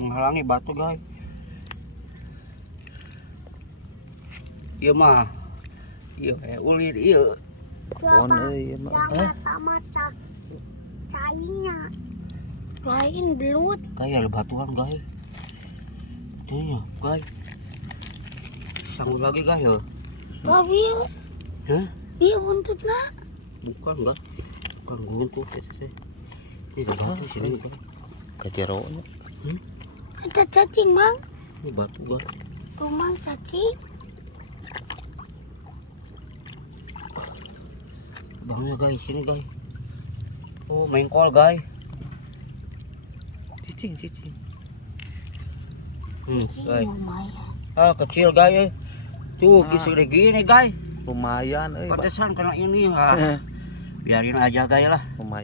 menghalangi batu guys. Iya mah. Iya ulit iya. Pohon euy mah. Yang pertama cainya. Lain belut. Kayak ada batuan guys. Tuh ya guys. Sanggup lagi guys ya. Tapi Hah? dia buntutnya. Bukan guys. Bukan buntut. Ini ada batu sini guys. Kajerona. Ada cacing mang. Ini batu guys. Rumah cacing. Bangnya guys sini guys. Oh mengkol guys. Cicing. Guys. Lumayan. Kecil guys. Tuh Nah. gini guys. Lumayan euy. Pantesan kena ini. Biarin aja guys lah. Lumayan.